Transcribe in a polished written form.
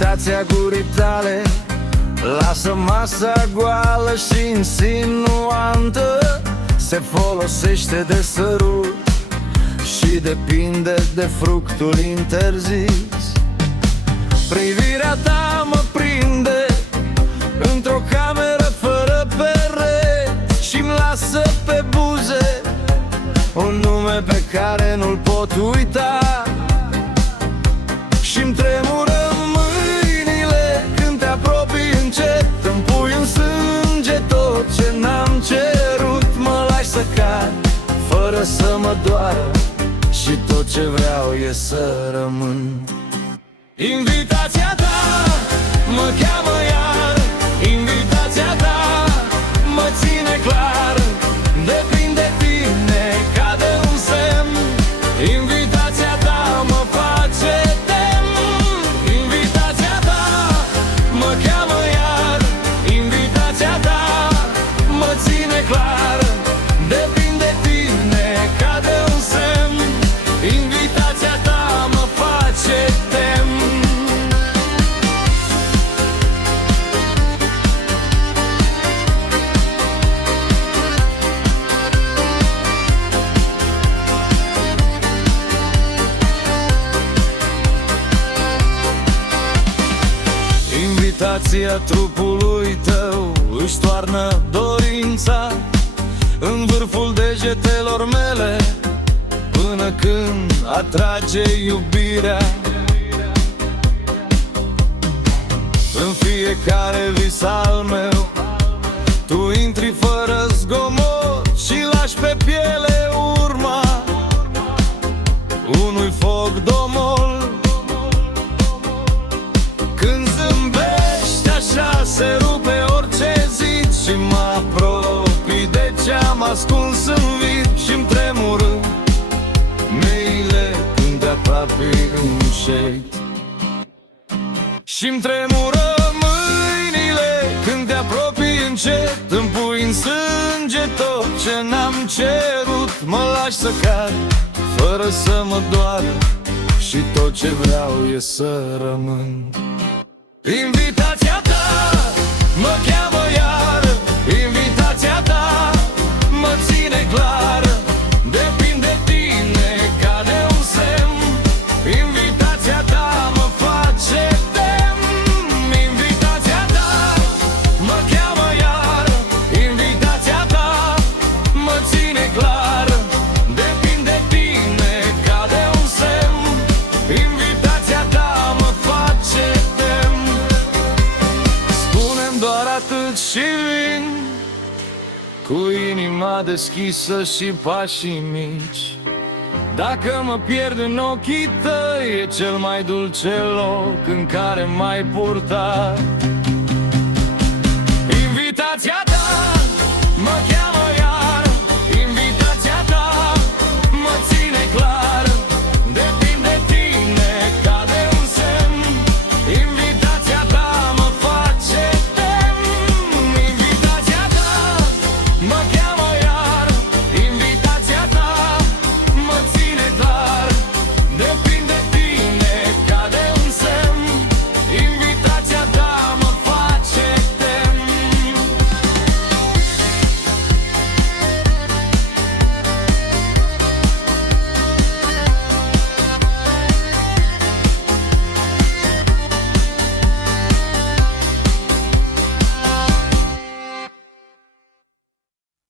invitația gurii tale lasă masa goală și insinuantă. Se folosește de sărut și depinde de fructul interzis. Privirea ta mă prinde într-o cameră fără pereți și-mi lasă pe buze un nume pe care nu-l pot uita. Și-mi tremură mâinile când te apropii încet. Îmi pui în sânge tot ce n-am cerut. Mă lași să cad fără să mă doară și tot ce vreau e să rămân. Invitația ta mă cheamă iar, invitația ta mă ține clar. Depind de tine ca de un semn, invitația ta mă face demn. Invitația ta mă cheamă iar, invitația ta mă ține clar. Depind de tine ca de un semn, invitația ta mă face demn. Invitația trupului tău își toarnă dorința în vârful degetelor mele, până când atrage iubirea. În fiecare vis al meu tu intri fără zgomot și lași pe piele urma unui foc domol. Când zâmbești așa se rupe orice zid și mă apropii de ce-am ascuns în vid. Și-mi tremură mâinile când te apropii încet. Și-mi tremură mâinile când te apropii încet. Îmi pui în sânge tot ce n-am cerut. Mă lași să cad fără să mă doară și tot ce vreau e să rămân. Invitația ta mă cheamă iar, invitația ta mă ține clar. Depind de tine ca de un semn, invitația ta mă face demn. Invitația ta mă cheamă iar, invitația ta mă ține clar. Depind de tine ca de un semn, invitația ta mă face demn. Spune-mi doar atât și vin, cu inima deschisă și pașii mici. Dacă mă pierd în ochii tăi, e cel mai dulce loc în care m-ai purtat. Invitația ta mă cheamă